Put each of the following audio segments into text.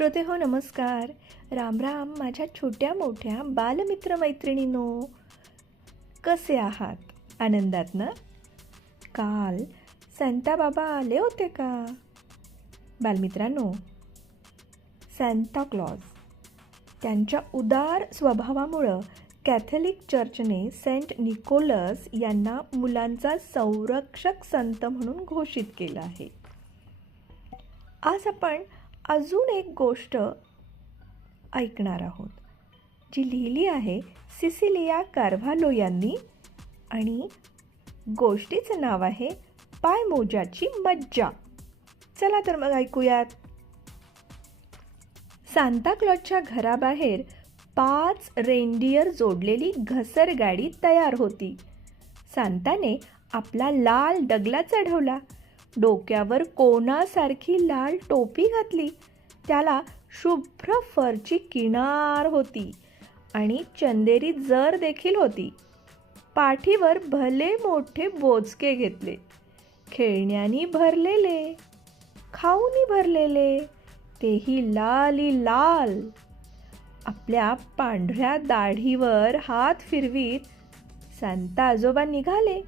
श्रोते हो नमस्कार. राम राम माझ्या छोट्या मोठ्या बालमित्र मैत्रिणींनो, कसे आहात? आनंदात ना? काल सांता बाबा आले होते का? बालमित्रांनो, सांता क्लॉज त्यांच्या उदार स्वभावामुळं कॅथलिक चर्चने सेंट निकोलस यांना मुलांचा संरक्षक संत म्हणून घोषित केलं आहे. आज आपण अजून एक गोष्ट ऐकणार आहोत, जी लिहिली आहे सिसिलिया कार्व्हालो यांनी, आणि गोष्टीचं नाव आहे पायमोजाची मज्जा. चला तर मग ऐकूयात. सांता क्लॉजच्या घराबाहेर 5 रेनडियर जोडलेली घसरगाडी तयार होती. सांताने आपला लाल डगला चढवला, डोक्यावर कोणासारखी लाल टोपी घातली, त्याला शुभ्र फरची किनार होती आणि चंदेरी जर देखील होती. पाठीवर भले मोठे बोचके घेतले, खेळण्यानी भरलेले, खाऊनी भरलेले, तेही लाली लाल. आपल्या पांढऱ्या दाढीवर हात फिरवीत सांता आजोबा निघाले.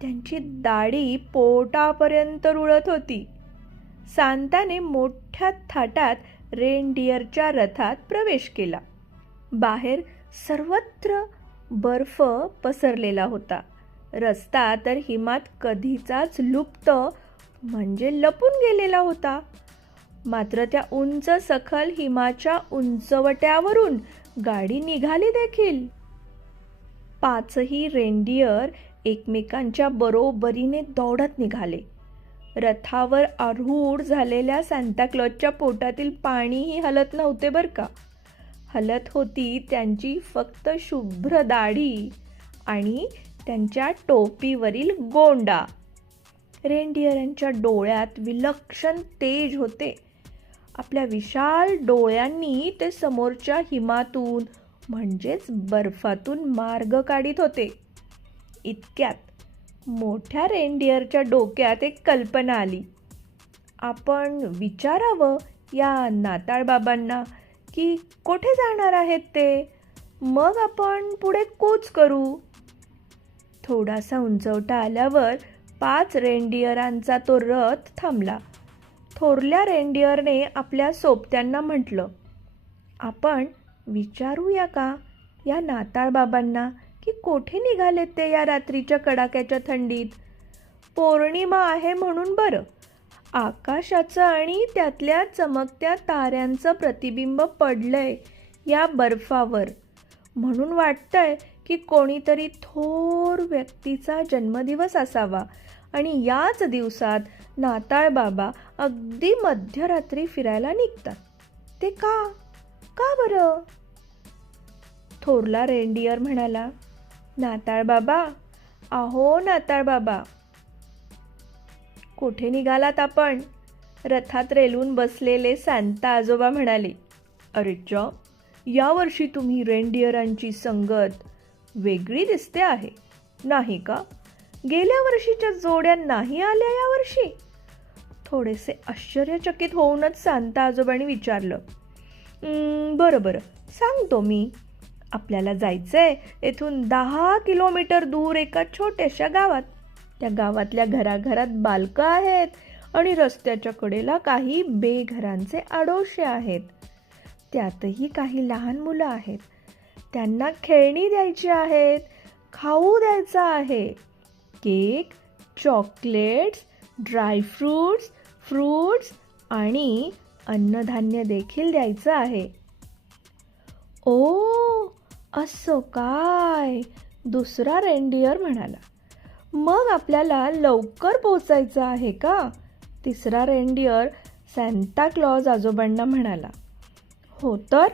त्यांची दाढी पोटापर्यंत रुळत होती. सांताने मोठ्या थाटात रेनडियरच्या रथात प्रवेश केला. बाहेर सर्वत्र बर्फ पसरलेला होता. रस्ता तर हिमात कधीचाच लुप्त म्हणजे लपून गेलेला होता. मात्र त्या उंच सखल हिमाच्या उंचवट्यावरून गाडी निघाली देखील. 5ही रेनडियर एकमेकांच्या बरोबरीने दौडत निघाले. रथावर आरूढ झालेल्या सांता क्लॉजच्या पोटातील पाणीही हलत नव्हते बरं का. हलत होती त्यांची फक्त शुभ्र दाढी आणि त्यांच्या टोपीवरील गोंडा. रेनडियरांच्या डोळ्यात विलक्षण तेज होते. आपल्या विशाल डोळ्यांनी ते समोरच्या हिमातून म्हणजेच बर्फातून मार्ग काढीत होते. इतक्यात मोठ्या रेनडियरच्या डोक्यात एक कल्पना आली. आपण विचारावं या नाताळ बाबांना की कोठे जाणार आहेत ते, मग आपण पुढे कूच करू. थोडासा उंचवटा आल्यावर 5 रेनडियरांचा तो रथ थांबला. थोरल्या रेनडियरने आपल्या सोबत्यांना म्हटलं, आपण विचारूया का या नाताळ बाबांना की कोठे निघालेत ते या रात्रीच्या कडाक्याच्या थंडीत. पौर्णिमा आहे म्हणून बरं, आकाशाचं आणि त्यातल्या चमकत्या ताऱ्यांचं प्रतिबिंब पडलंय या बर्फावर, म्हणून वाटतंय की कोणीतरी थोर व्यक्तीचा जन्मदिवस असावा आणि याच दिवसात नाताळ बाबा अगदी मध्यरात्री फिरायला निघतात. ते का का बरं? थोरला रेनडियर म्हणाला, नाताळ बाबा, अहो नाताळ बाबा. कुठे निघालात आपण? रथात रेलून बसलेले सांता आजोबा म्हणाले, अरे चा, यावर्षी तुम्ही रेनडियरांची संगत वेगळी दिसते आहे, नाही का? गेल्या वर्षीच्या जोड्या नाही आल्या यावर्षी? थोडेसे आश्चर्यचकित होऊनच सांता आजोबांनी विचारलं. बरं बरं, सांगतो मी. आपल्याला जायचंय येथून 10 किलोमीटर दूर एका छोट्याशा गावात. त्या गावातल्या घराघरात बालकं आहेत आणि रस्त्याच्या कडेला काही बेघरांचे आडोशे आहेत. त्यातही काही लहान मुलं आहेत. त्यांना खेळणी द्यायची आहेत, खाऊ द्यायचा आहे, केक, चॉकलेट्स, ड्रायफ्रूट्स, फ्रूट्स आणि अन्नधान्य देखील द्यायचं आहे. ओ, असं काय? दुसरा रेनडियर म्हणाला. मग आपल्याला लवकर पोचायचं आहे का? तिसरा रेनडियर सांता क्लॉज आजोबांना म्हणाला. हो तर,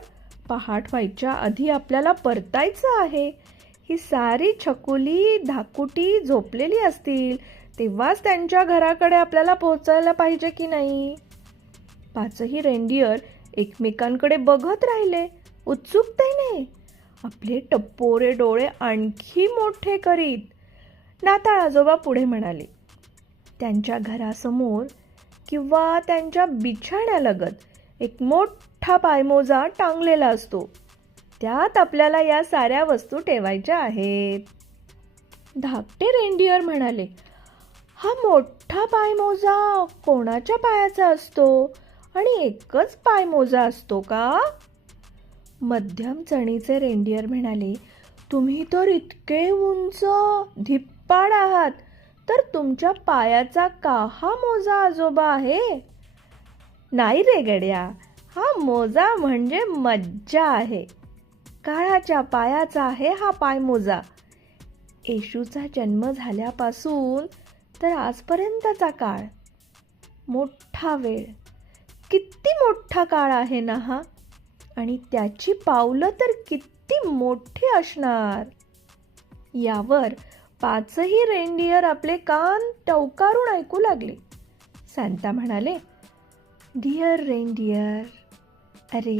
पहाट व्हायच्या आधी आपल्याला परतायचं आहे. ही सारी छकुली धाकुटी झोपलेली असतील तेव्हाच त्यांच्या घराकडे आपल्याला पोहोचायला पाहिजे की नाही? 5ही रेनडियर एकमेकांकडे बघत राहिले उत्सुकतेने, आपले टप्पोरे डोळे आणखी मोठे करीत. नाताळ आजोबा पुढे म्हणाले, त्यांच्या घरासमोर किंवा त्यांच्या बिछाण्यालगत एक मोठा पायमोजा टांगलेला असतो. त्यात आपल्याला या साऱ्या वस्तू ठेवायच्या आहेत. धाकटे रेनडिअर म्हणाले, हा मोठा पायमोजा कोणाच्या पायाचा असतो आणि एकच पायमोजा असतो का? मध्यम चणीचे रेनडिअर म्हणाले, तुम्ही तर इतके उंच धिप्पाड आहात, तर तुमच्या पायाचा का हा मोजा आजोबा आहे? नाही रे गड्या, हा मोजा म्हणजे मज्जा आहे. काळाच्या पायाचा आहे हा पायमोजा. येशूचा जन्म झाल्यापासून तर आजपर्यंतचा काळ, मोठा वेळ, किती मोठा काळ आहे ना हा. आणि त्याची पावलं तर किती मोठी असणार. यावर 5ही रेनडिअर आपले कान टवकारून ऐकू लागले. सांता म्हणाले, डिअर रेनडिअर, अरे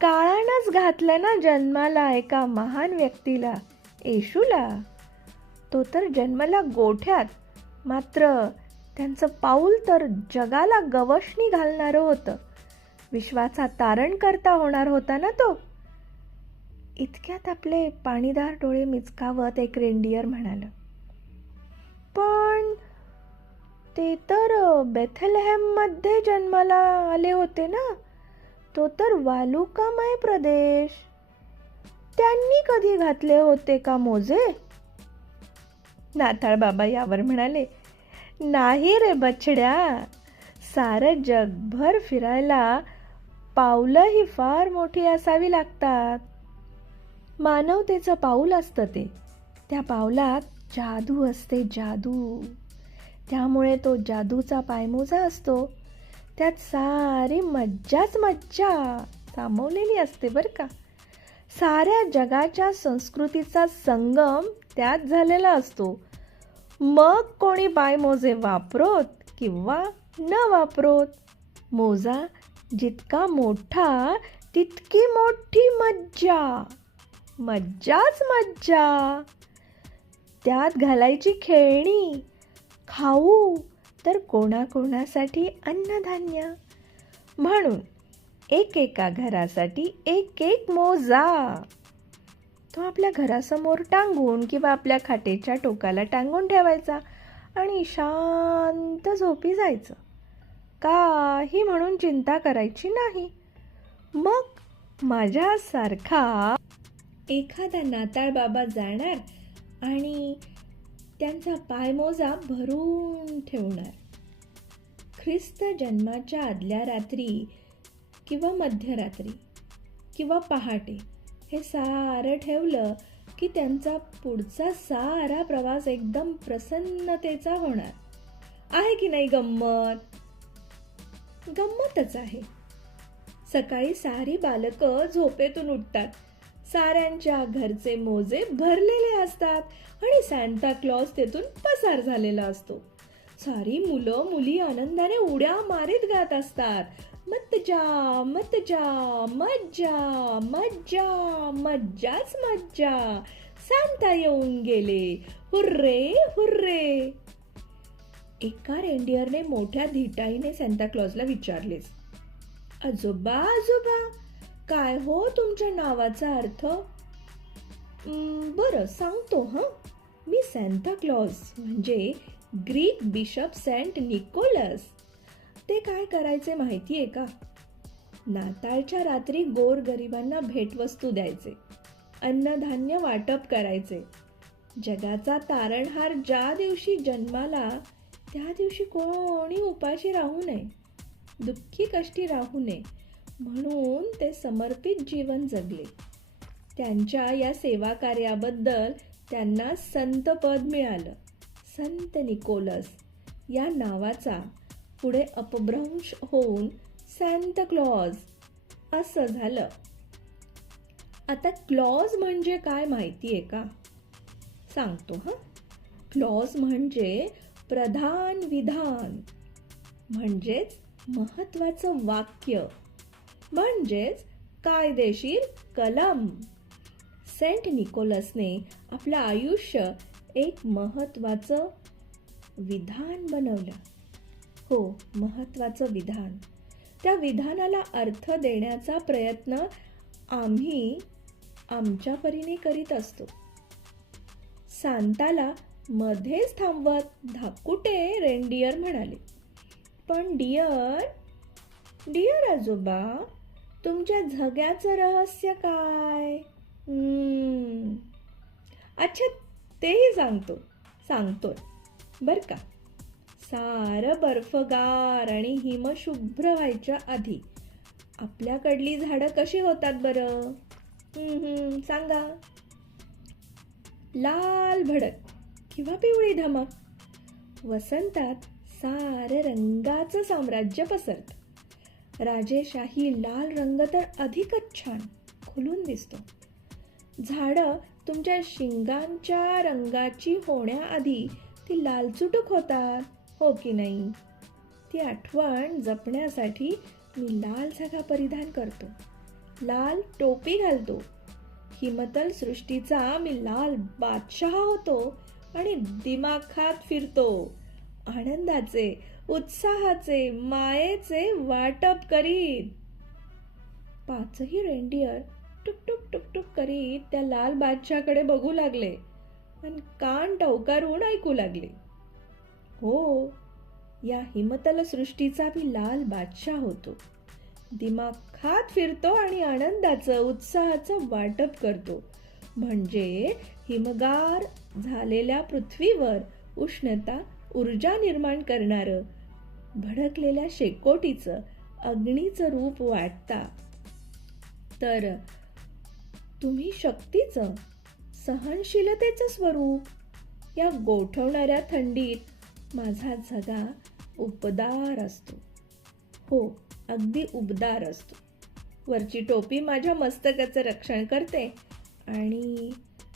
काळानंच घातलं ना जन्माला एका महान व्यक्तीला, येशूला. तो तर जन्मला गोठ्यात, मात्र त्यांचं पाऊल तर जगाला गवसणी घालणारं होतं. विश्वाचा तारणकर्ता होणार होता ना तो. इतक्यात आपले पाणीदार डोळे मिचकावत एक रेनडिअर म्हणाला, पण ते तर बेथलेहेममध्ये जन्माला आले होते ना. तो तर वालुकामय प्रदेश. त्यांनी कधी घातले होते का मोजे? नाताळ बाबा यावर म्हणाले, नाही रे बछड्या, सारं जगभर फिरायला पावलं ही फार मोठी असावी लागतात. मानवतेचं पाऊल असतं ते. त्या पावलात जादू असते, जादू. त्यामुळे तो जादूचा पायमोजा असतो. त्यात सारी मज्जाच मज्जा सामावलेली असते बरं का. साऱ्या जगाच्या संस्कृतीचा संगम त्यात झालेला असतो. मग कोणी पायमोजे वापरोत किंवा न वापरोत, मोजा जितका मोठा तितकी मोठी मज्जा. मज्जाच मज्जा. त्यात घालायची खेळणी, खाऊ, तर कोणाकोणासाठी अन्नधान्य. म्हणून एकेका घरासाठी एक एक मोजा. तो आपल्या घरासमोर टांगून किंवा आपल्या खाटेच्या टोकाला टांगून ठेवायचा आणि शांत झोपी जायचं. काही म्हणून चिंता करायची नाही. मग माझ्यासारखा एखादा नाताळ बाबा जाणार आणि त्यांचा पायमोजा भरून ठेवणार. ख्रिस्त जन्माच्या आदल्या रात्री किंवा मध्यरात्री किंवा पहाटे हे सारं ठेवलं की त्यांचा पुढचा सारा प्रवास एकदम प्रसन्नतेचा होणार. आहे की नाही गंमत? गंमतच आहे. सकाळी सारी बालकं झोपेतून उठतात. साऱ्यांच्या घरचे मोजे भरलेले असतात आणि सांता क्लॉज तेथून पसार झालेला असतो. सारी मुलं मुली आनंदाने उड्या मारीत गात असतात, मज्जा मज्जा मज्जा मज्जा मज्जाच मज्जा. सांता येऊन गेले, हुर्रे हुर्रे. एका रेनडिअरने मोठ्या धिटाईने सांता क्लॉजला विचारलेच, आजोबा आजोबा, काय हो तुमच्या नावाचा अर्थ? बरं सांगतो हं. मी सांता क्लॉज म्हणजे ग्रीक बिशप सेंट निकोलस. ते काय करायचे माहितीये का? नाताळच्या रात्री गोरगरिबांना भेटवस्तू द्यायचे, अन्नधान्य वाटप करायचे. जगाचा तारणहार ज्या दिवशी जन्माला त्या दिवशी कोणी उपाशी राहू नये, दुःखी कष्टी राहू नये म्हणून ते समर्पित जीवन जगले. त्यांच्या या सेवा कार्याबद्दल त्यांना संत पद मिळालं. संत निकोलस या नावाचा पुढे अपभ्रंश होऊन सांता क्लॉज असं झालं. आता क्लॉज म्हणजे काय माहितीये का? सांगतो हं. क्लॉज म्हणजे प्रधान विधान, म्हणजेच महत्वाचं वाक्य, म्हणजेच कायदेशीर कलम. सेंट निकोलसने आपलं आयुष्य एक महत्वाचं विधान बनवलं. हो, महत्वाचं विधान. त्या विधानाला अर्थ देण्याचा प्रयत्न आम्ही आमच्या परीने करीत असतो. सांताला मध्येच थांबवत धाकुटे रेनडिअर म्हणाले, पण डिअर आजोबा, तुमच्या झग्याचं रहस्य काय? अच्छा, तेही सांगतोय बर का. सारं बर्फगार आणि हिमशुभ्र व्हायच्या आधी आपल्याकडली झाडं कशी होतात बरं? सांगा. लाल भडक किंवा पिवळी धमक. वसंतात सारं रंगाचं साम्राज्य पसरतं. राजेशाही लाल रंग तर अधिकच छान खुलून दिसतो. झाडं तुमच्या शिंगांच्या रंगाची होण्याआधी ती लालचुटुक होतात, हो की नाही? ती आठवण जपण्यासाठी मी लाल झगा परिधान करतो, लाल टोपी घालतो. हिमतल सृष्टीचा मी लाल बादशहा होतो आणि दिमाखात फिरतो. आनंदाचे, उत्साहाचे, मायेचे वाटप करीत. पाचही रेनडिअर टुकटुक टुकटुक करीत त्या लाल बादशाकडे बघू लागले आणि कान टवकारून ऐकू लागले. हो, या हिमतल सृष्टीचा मी लाल बादशाह होतो. दिमाखात फिरतो आणि आनंदाचं, उत्साहाचं वाटप करतो. म्हणजे हिमगार झालेल्या पृथ्वीवर उष्णता, ऊर्जा निर्माण करणारं भडकलेल्या शेकोटीचं, अग्नीचं रूप वाटता. तर तुम्ही शक्तीचं, सहनशीलतेचं स्वरूप. या गोठवणाऱ्या थंडीत माझा झगा उबदार असतो. हो, अगदी उबदार असतो. वरची टोपी माझ्या मस्तकाचं रक्षण करते आणि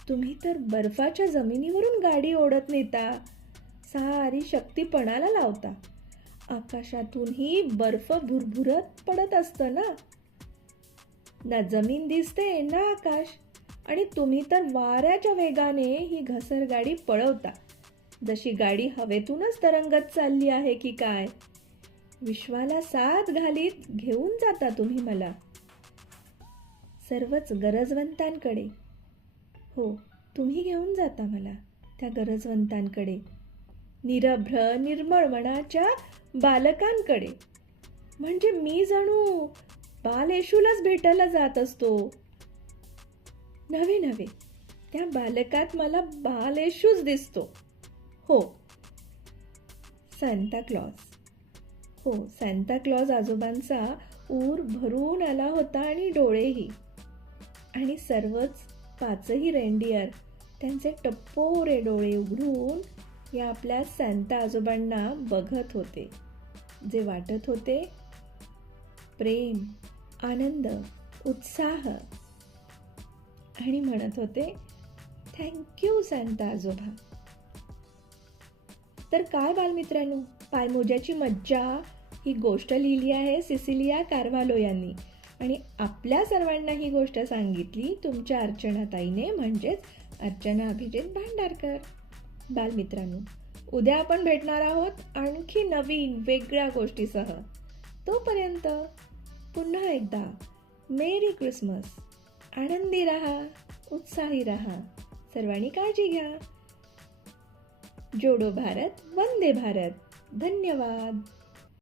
तुम्ही तर बर्फाच्या जमिनीवरून गाडी ओढत नेता, सारी शक्ती पणाला लावता. आकाशातूनही बर्फ भुरभुरत पडत असतं ना. ना जमीन दिसते ना आकाश, आणि तुम्ही तर वाऱ्याच्या वेगाने ही घसरगाडी पळवता, जशी गाडी हवेतूनच तरंगत चालली आहे की काय. विश्वाला साथ घालीत घेऊन जाता तुम्ही मला सर्वच गरजवंतांकडे. हो, तुम्ही घेऊन जाता मला त्या गरजवंतांकडे, निरभ्र निर्मळ मनाच्या बालकांकडे. म्हणजे मी जणू बाल येशूलाच भेटायला जात असतो. नव्हे, त्या बालकात मला बाल येशूच दिसतो. हो, सांता क्लॉज आजोबांचा ऊर भरून आला होता आणि डोळेही. आणि सर्वच पाचही रेनडिअर त्यांचे टप्पोरे डोळे उघडून या आपल्या सांता आजोबांना बघत होते, जे वाटत होते प्रेम, आनंद, उत्साह, आणि म्हणत होते, थँक्यू सांता आजोबा. तर काय बालमित्रांनो, पायमोज्याची मज्जा ही गोष्ट लिहिली आहे सिसिलिया कार्व्हालो यांनी, आणि आपल्या सर्वांना ही गोष्ट सांगितली तुमच्या अर्चनाताईने, म्हणजेच अर्चना अभिजित भांडारकर. बालमित्रांनो, उद्या आपण भेटणार आहोत आणखी नवीन वेगळ्या गोष्टीसह. तोपर्यंत पुन्हा एकदा मेरी क्रिसमस. आनंदी रहा, उत्साही रहा, सर्वांनी काळजी घ्या. जोडो भारत, वंदे भारत. धन्यवाद.